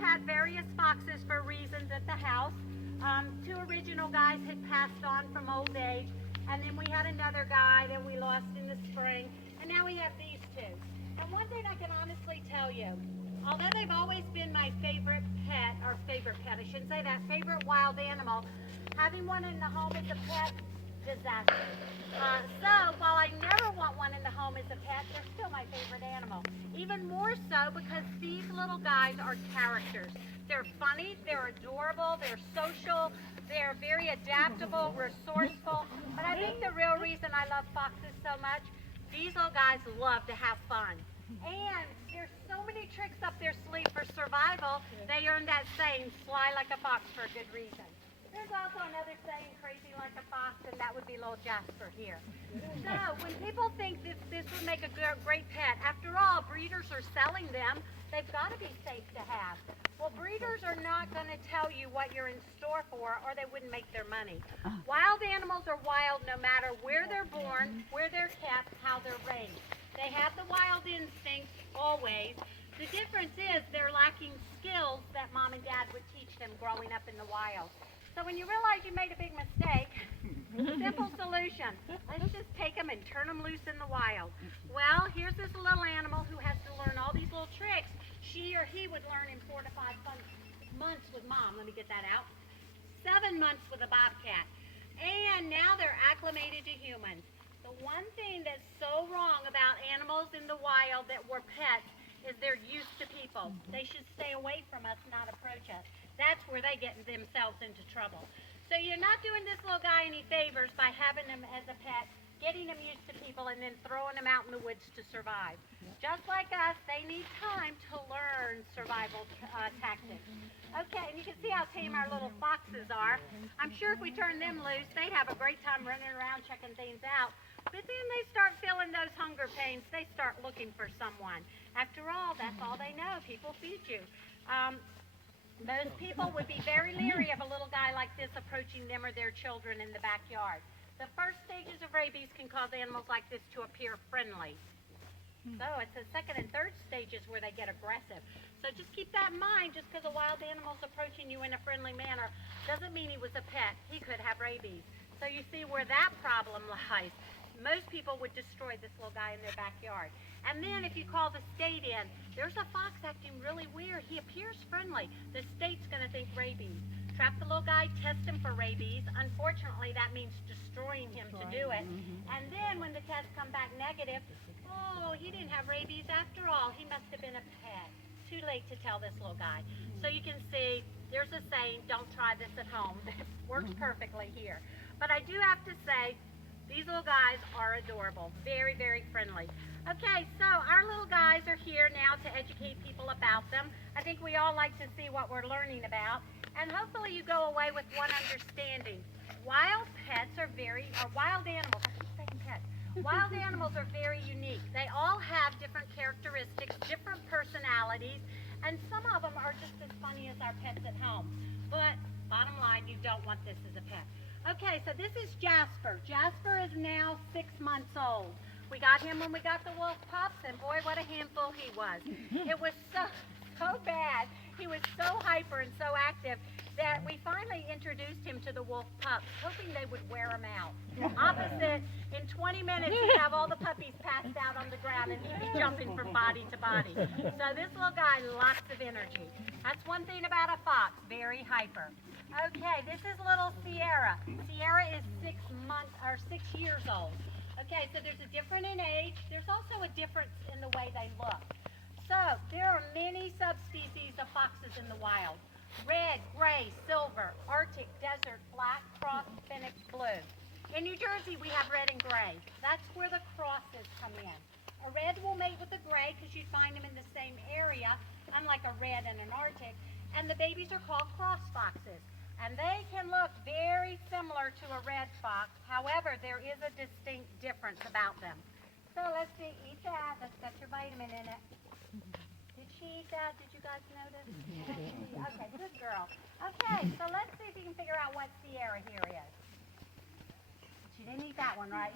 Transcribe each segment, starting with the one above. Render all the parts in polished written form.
had various foxes for reasons at the house. Two original guys had passed on from old age, and then we had another guy that we lost in the spring, and now we have these two. And one thing I can honestly tell you, although they've always been my favorite pet, or favorite pet, I shouldn't say that, favorite wild animal, having one in the home as a pet, disaster. So while I never want one in the home as a pet, they're still my favorite animal. Even more so because these little guys are characters. They're funny, they're adorable, they're social, they're very adaptable, resourceful. But I think the real reason I love foxes so much, these little guys love to have fun. And there's so many tricks up their sleeve for survival, they earned that saying, fly like a fox, for a good reason. There's also another saying, crazy like a fox, and that would be little Jasper here. So when people think that this would make a great pet, after all, breeders are selling them, they've got to be safe to have. Well, breeders are not going to tell you what you're in store for, or they wouldn't make their money. Wild animals are wild no matter where they're born, where they're kept, how they're raised. They have the wild instinct, always. The difference is they're lacking skills that mom and dad would teach them growing up in the wild. So when you realize you made a big mistake, simple solution. Let's just take them and turn them loose in the wild. Well, here's this little animal who has to learn all these little tricks. She or he would learn in 4 to 5 months with mom. Let me get that out. 7 months with a bobcat. And now they're acclimated to humans. The one thing that's so wrong about animals in the wild that were pets is they're used to people. They should stay away from us, not approach us. That's where they get themselves into trouble. So you're not doing this little guy any favors by having him as a pet, getting him used to people, and then throwing him out in the woods to survive. Just like us, they need time to learn survival tactics. Okay, and you can see how tame our little foxes are. I'm sure if we turn them loose, they'd have a great time running around checking things out. But then they start feeling those hunger pains. They start looking for someone. After all, that's all they know. People feed you. Most people would be very leery of a little guy like this approaching them or their children in the backyard. The first stages of rabies can cause animals like this to appear friendly. So it's the second and third stages where they get aggressive. So just keep that in mind. Just because a wild animal's approaching you in a friendly manner doesn't mean he was a pet. He could have rabies. So you see where that problem lies. Most people would destroy this little guy in their backyard. And then if you call the state in, there's a fox acting really weird. He appears friendly. The state's going to think rabies. Trap the little guy, test him for rabies. Unfortunately, that means destroying him to do it. And then when the tests come back negative, oh, he didn't have rabies after all. He must have been a pet. Too late to tell this little guy. So you can see, there's a saying, don't try this at home. It works perfectly here. But I do have to say, these little guys are adorable, very, very friendly. Okay, so our little guys are here now to educate people about them. I think we all like to see what we're learning about, and hopefully you go away with one understanding. Wild animals, I keep saying pets. Wild animals are very unique. They all have different characteristics, different personalities, and some of them are just as funny as our pets at home. But bottom line, you don't want this as a pet. Okay, so this is Jasper. Jasper is now 6 months old. We got him when we got the wolf pups, and boy, what a handful he was. It was so bad. He was so hyper and so active that we finally introduced him to the wolf pups, hoping they would wear him out. Opposite, in 20 minutes, he'd have all the puppies passed out on the ground, and he'd be jumping from body to body. So this little guy, lots of energy. That's one thing about a fox, very hyper. Okay, this is little Sierra. Sierra is 6 years old. Okay, so there's a difference in age. There's also a difference in the way they look. So there are many subspecies of foxes in the wild. Red, gray, silver, Arctic, desert, black, cross, Phoenix, blue. In New Jersey, we have red and gray. That's where the crosses come in. A red will mate with a gray because you find them in the same area, unlike a red and an Arctic. And the babies are called cross foxes. And they can look very similar to a red fox. However, there is a distinct difference about them. So let's see, eat that. That's got your vitamin in it. Did she eat that? Did you guys notice? Yeah. Okay, good girl. Okay, so let's see if you can figure out what Sierra here is. She didn't eat that one, right?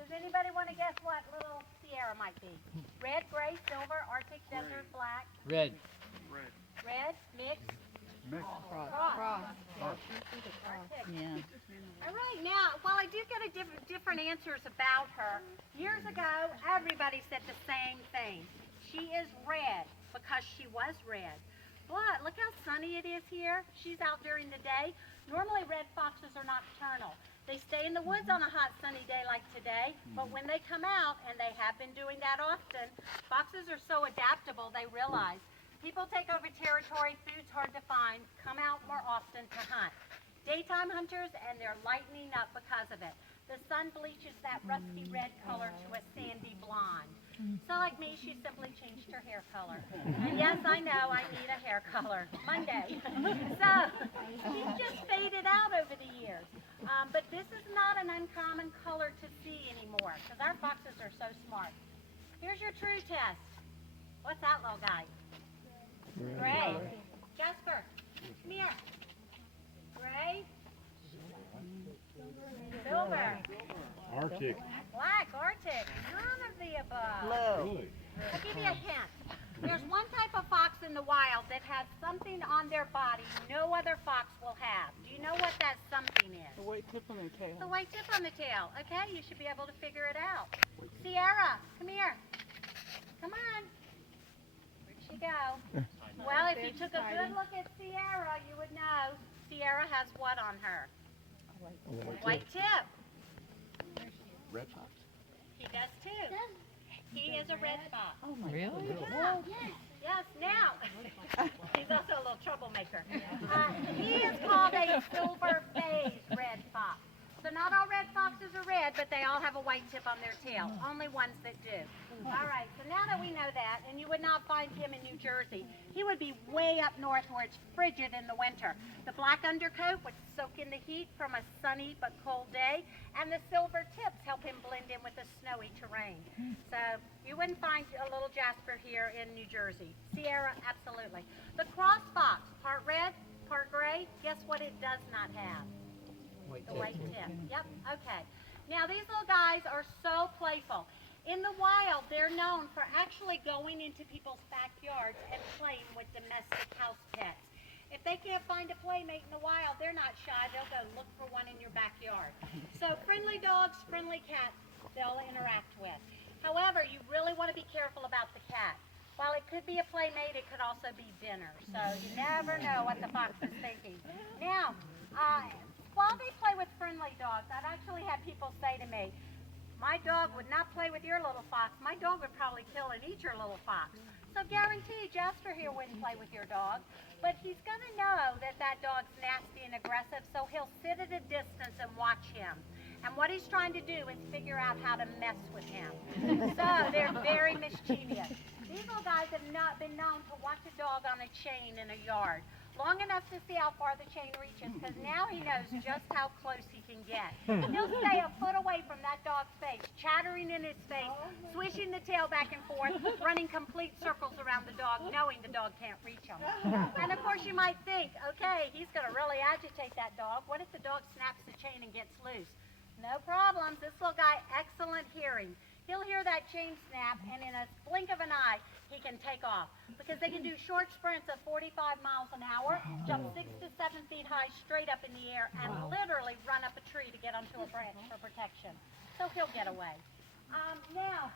Does anybody want to guess what little Sierra might be? Red, gray, silver, Arctic, desert, black? Red. red, mixed, cross. Yeah. All right, now, while I do get different answers about her, years ago, everybody said the same thing. She is red because she was red. But look how sunny it is here. She's out during the day. Normally, red foxes are nocturnal. They stay in the woods on a hot, sunny day like today, but when they come out, and they have been doing that often, foxes are so adaptable, they realize people take over territory, food's hard to find, come out more often to hunt. Daytime hunters, and they're lightening up because of it. The sun bleaches that rusty red color to a sandy blonde. So like me, she simply changed her hair color. And yes, I know I need a hair color. Monday. So she's just faded out over the years. But this is not an uncommon color to see anymore because our foxes are so smart. Here's your true test. What's that little guy? Gray. Jasper, come here. Gray. Silver. Arctic. Black, Arctic. None of the above. Blue. Really? I'll give you a hint. There's one type of fox in the wild that has something on their body no other fox will have. Do you know what that something is? The white tip on the tail. The white tip on the tail. Okay, you should be able to figure it out. Sierra, come here. Come on. Where'd she go? Well, if you took a good look at Sierra, you would know Sierra has what on her? White tip. Red fox. He does too. He is a red fox. Oh, really? Yeah. Yes, now. He's also a little troublemaker. He is called a silver phase red fox. So not all red foxes are red, but they all have a white tip on their tail. Only ones that do. All right, so now that we know that, and you would not find him in New Jersey, he would be way up north where it's frigid in the winter. The black undercoat would soak in the heat from a sunny but cold day, and the silver tips help him blend in with the snowy terrain. So you wouldn't find a little Jasper here in New Jersey. Sierra, absolutely. The cross fox, part red, part gray, guess what it does not have? The white tip. Yep, okay. Now these little guys are so playful. In the wild, they're known for actually going into people's backyards and playing with domestic house pets. If they can't find a playmate in the wild, they're not shy. They'll go look for one in your backyard. So friendly dogs, friendly cats, they'll interact with. However, you really want to be careful about the cat. While it could be a playmate, it could also be dinner. So you never know what the fox is thinking. Now, while they play with friendly dogs, I've actually had people say to me, my dog would not play with your little fox. My dog would probably kill and eat your little fox. So guarantee Jasper here wouldn't play with your dog. But he's going to know that that dog's nasty and aggressive, so he'll sit at a distance and watch him. And what he's trying to do is figure out how to mess with him. So they're very mischievous. These little guys have not been known to watch a dog on a chain in a yard long enough to see how far the chain reaches, because now he knows just how close he can get. He'll stay a foot away from that dog's face, chattering in his face, swishing the tail back and forth, running complete circles around the dog, knowing the dog can't reach him. And of course you might think, okay, he's going to really agitate that dog. What if the dog snaps the chain and gets loose? No problems. This little guy, excellent hearing. He'll hear that chain snap, and in a blink of an eye, he can take off. Because they can do short sprints of 45 miles an hour, jump 6 to 7 feet high straight up in the air, and literally run up a tree to get onto a branch for protection. So he'll get away. Now,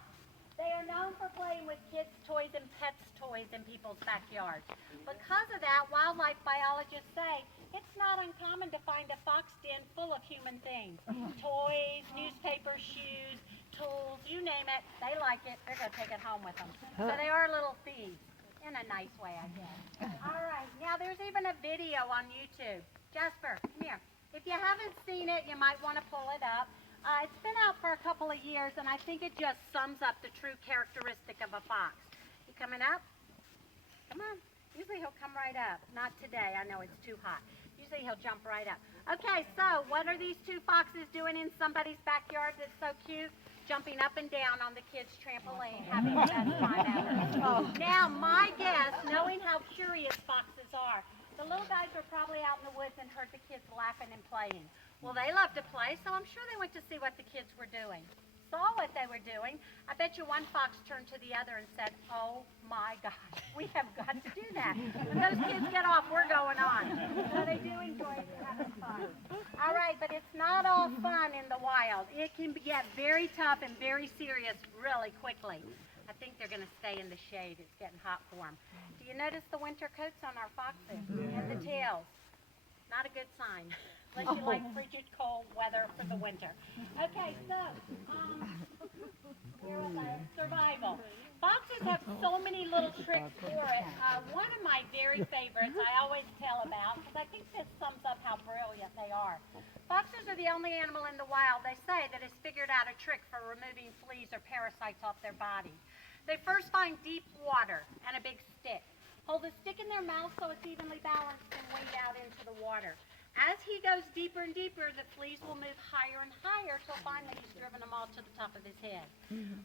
they are known for playing with kids' toys and pets' toys in people's backyards. Because of that, wildlife biologists say it's not uncommon to find a fox den full of human things. Toys, newspaper, shoes, tools, you name it, they like it. They're going to take it home with them. So they are little thieves, in a nice way, I guess. All right, now there's even a video on YouTube. Jasper, come here. If you haven't seen it, you might want to pull it up. It's been out for a couple of years, and I think it just sums up the true characteristic of a fox. You coming up? Come on. Usually he'll come right up. Not today. I know it's too hot. Usually he'll jump right up. Okay, so what are these two foxes doing in somebody's backyard that's so cute? Jumping up and down on the kids' trampoline, having the best time ever. Now, my guess, knowing how curious foxes are, the little guys were probably out in the woods and heard the kids laughing and playing. Well, they love to play, so I'm sure they went to see what the kids were doing. saw what they were doing, I bet you one fox turned to the other and said, "Oh my gosh, we have got to do that. When those kids get off, we're going on." So they do enjoy it and having fun. All right, but it's not all fun in the wild. It can get very tough and very serious really quickly. I think they're going to stay in the shade. It's getting hot for them. Do you notice the winter coats on our foxes and the tails? Not a good sign. Unless you like frigid cold weather for the winter. Okay, so, where was I? Survival. Foxes have so many little tricks for it. One of my very favorites I always tell about, because I think this sums up how brilliant they are. Foxes are the only animal in the wild, they say, that has figured out a trick for removing fleas or parasites off their body. They first find deep water and a big stick. Hold the stick in their mouth so it's evenly balanced and wade out into the water. As he goes deeper and deeper, the fleas will move higher and higher till finally he's driven them all to the top of his head.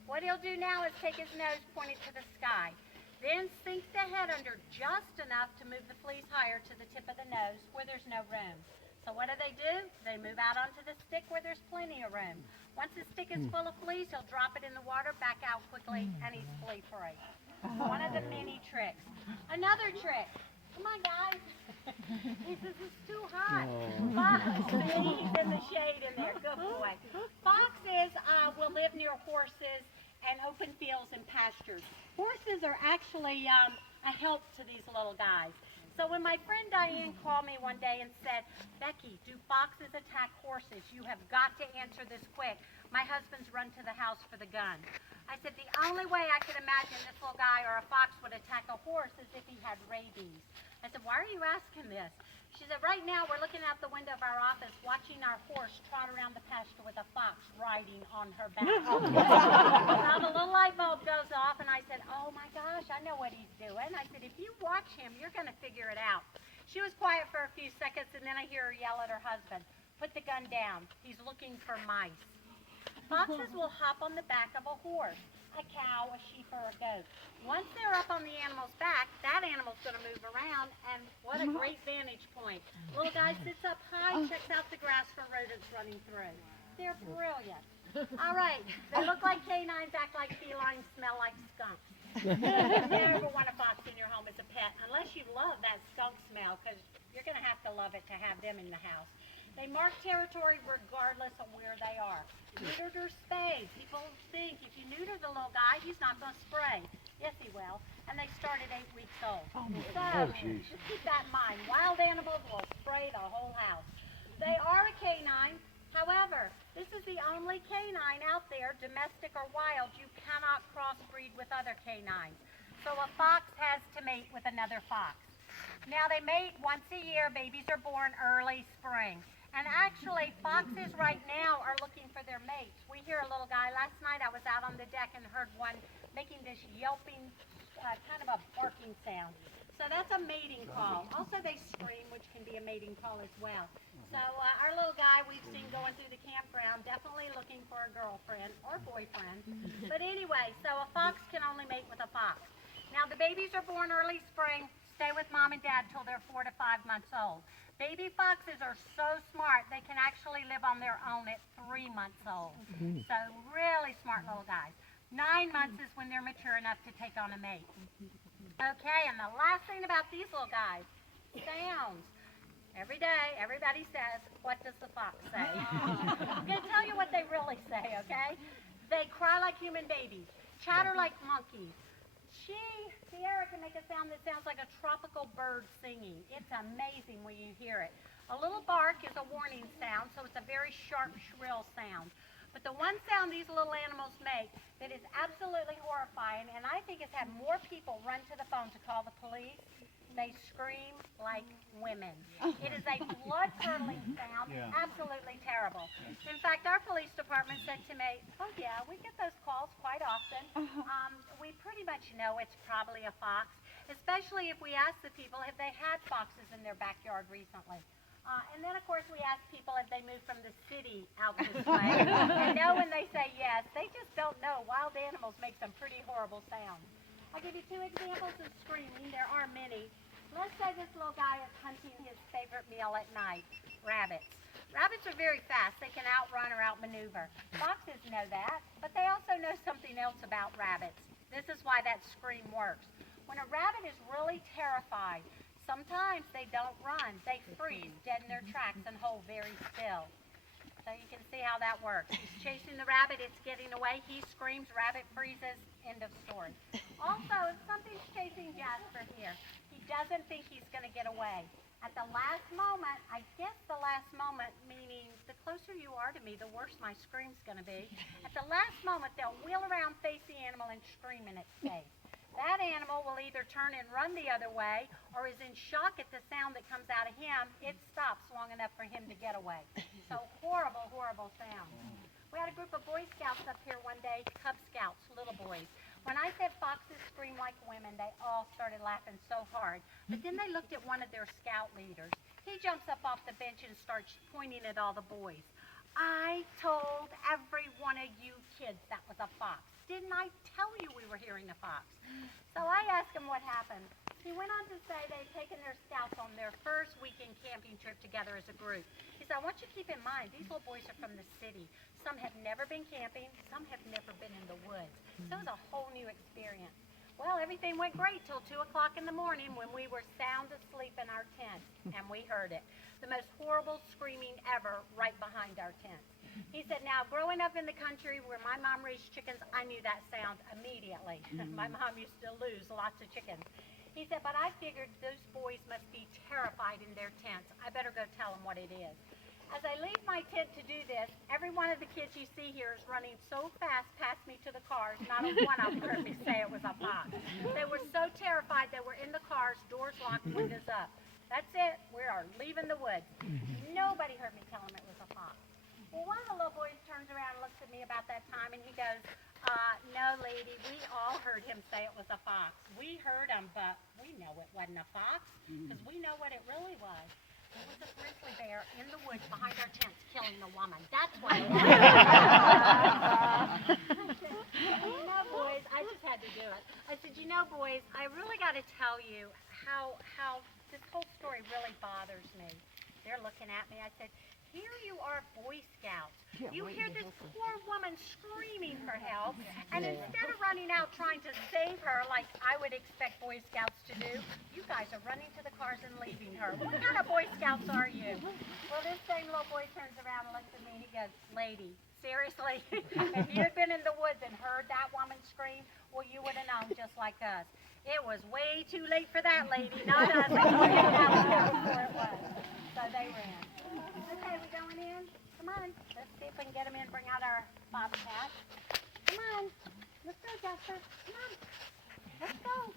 What he'll do now is take his nose pointed to the sky, then sink the head under just enough to move the fleas higher to the tip of the nose where there's no room. So what do? They move out onto the stick where there's plenty of room. Once the stick is full of fleas, he'll drop it in the water, back out quickly, and he's flea free. One of the many tricks. Another trick. Come on, guys. He says it's too hot. Fox, he's in the shade in there. Good boy. Foxes will live near horses and open fields and pastures. Horses are actually a help to these little guys. So when my friend Diane called me one day and said, "Becky, do foxes attack horses? You have got to answer this quick. My husband's run to the house for the gun." I said, "The only way I could imagine this little guy or a fox would attack a horse is if he had rabies." I said, "Why are you asking this?" She said, "Right now we're looking out the window of our office watching our horse trot around the pasture with a fox riding on her back." Now the little light bulb goes off and I said, "Oh my gosh, I know what he's doing." I said, "If you watch him, you're going to figure it out." She was quiet for a few seconds and then I hear her yell at her husband, "Put the gun down. He's looking for mice." Foxes will hop on the back of a horse, a cow, a sheep, or a goat. Once they're up on the animal's back, that animal's going to move around, and what a great vantage point. Little guy sits up high, checks out the grass for rodents running through. They're brilliant. All right, they look like canines, act like felines, smell like skunks. Never want a fox in your home as a pet, unless you love that skunk smell, because you're going to have to love it to have them in the house. They mark territory regardless of where they are. Neutered or spayed. People think if you neuter the little guy, he's not going to spray. Yes, he will. And they start at 8 weeks old. So, just keep that in mind. Wild animals will spray the whole house. They are a canine. However, this is the only canine out there, domestic or wild, you cannot crossbreed with other canines. So a fox has to mate with another fox. Now they mate once a year. Babies are born early spring. And actually, foxes right now are looking for their mates. We hear a little guy. Last night I was out on the deck and heard one making this yelping, kind of a barking sound. So that's a mating call. Also they scream, which can be a mating call as well. So our little guy we've seen going through the campground, definitely looking for a girlfriend or boyfriend. But anyway, so a fox can only mate with a fox. Now the babies are born early spring, stay with mom and dad till they're 4 to 5 months old. Baby foxes are so smart, they can actually live on their own at 3 months old. So really smart little guys. 9 months is when they're mature enough to take on a mate. Okay, and the last thing about these little guys, sounds. Every day, everybody says, "What does the fox say?" I'm going to tell you what they really say, okay? They cry like human babies, chatter like monkeys. Sierra can make a sound that sounds like a tropical bird singing. It's amazing when you hear it. A little bark is a warning sound, so it's a very sharp, shrill sound. But the one sound these little animals make that is absolutely horrifying, and I think has had more people run to the phone to call the police, they scream like women. It is a blood-curdling sound, absolutely terrible. In fact, our police department said to me, "Oh yeah, we get those calls quite often. We pretty much know it's probably a fox, especially if we ask the people if they had foxes in their backyard recently." And then, of course, we ask people if they moved from the city out this way. And know when they say yes, they just don't know. Wild animals make some pretty horrible sounds. I'll give you 2 examples of screaming. There are many. Let's say this little guy is hunting his favorite meal at night, rabbits. Rabbits are very fast. They can outrun or outmaneuver. Foxes know that, but they also know something else about rabbits. This is why that scream works. When a rabbit is really terrified, sometimes they don't run. They freeze dead in their tracks and hold very still. So you can see how that works. He's chasing the rabbit, it's getting away. He screams, rabbit freezes, end of story. Also, if something's chasing Jasper here, he doesn't think he's going to get away. At the last moment, I guess the last moment, meaning the closer you are to me, the worse my scream's going to be. At the last moment, they'll wheel around, face the animal, and scream in its face. That animal will either turn and run the other way or is in shock at the sound that comes out of him. It stops long enough for him to get away. So horrible, horrible sound. We had a group of Boy Scouts up here one day, Cub Scouts, little boys. When I said foxes scream like women, they all started laughing so hard. But then they looked at one of their scout leaders. He jumps up off the bench and starts pointing at all the boys. I told every one of you kids that was a fox. Didn't I tell you we were hearing a fox? So I asked him what happened. He went on to say they'd taken their scouts on their first weekend camping trip together as a group. He said, I want you to keep in mind, these little boys are from the city. Some have never been camping, some have never been in the woods. So it was a whole new experience. Well, everything went great till 2 o'clock in the morning when we were sound asleep in our tent, and we heard it. The most horrible screaming ever right behind our tent. He said, now, growing up in the country where my mom raised chickens, I knew that sound immediately. My mom used to lose lots of chickens. He said, but I figured those boys must be terrified in their tents. I better go tell them what it is. As I leave my tent to do this, every one of the kids you see here is running so fast past me to the cars, not a one of them heard me say it was a fox. They were so terrified they were in the cars, doors locked, windows up. That's it. We are leaving the woods. Nobody heard me tell them it was a fox. Well, one of the little boys turns around and looks at me about that time, and he goes, no, lady, we all heard him say it was a fox. We heard him, but we know it wasn't a fox, because we know what it really was. It was a grizzly bear in the woods behind our tents killing the woman. That's what it was. You know, boys, I just had to do it. I said, you know, boys, I really got to tell you how this whole story really bothers me. They're looking at me. I said, here you are, Boy Scouts. You hear this poor woman screaming for help, and instead of running out trying to save her like I would expect Boy Scouts to do, you guys are running to the cars and leaving her. What kind of Boy Scouts are you? Well, this same little boy turns around and looks at me and he goes, lady, seriously? If you had been in the woods and heard that woman scream, well, you would have known just like us. It was way too late for that lady, not us. We didn't have to know before it was. So they ran. Okay, we going in? Come on. Let's see if we can get them in. Bring out our bobcat. Come on. Let's go, Jasper. Come on. Let's go.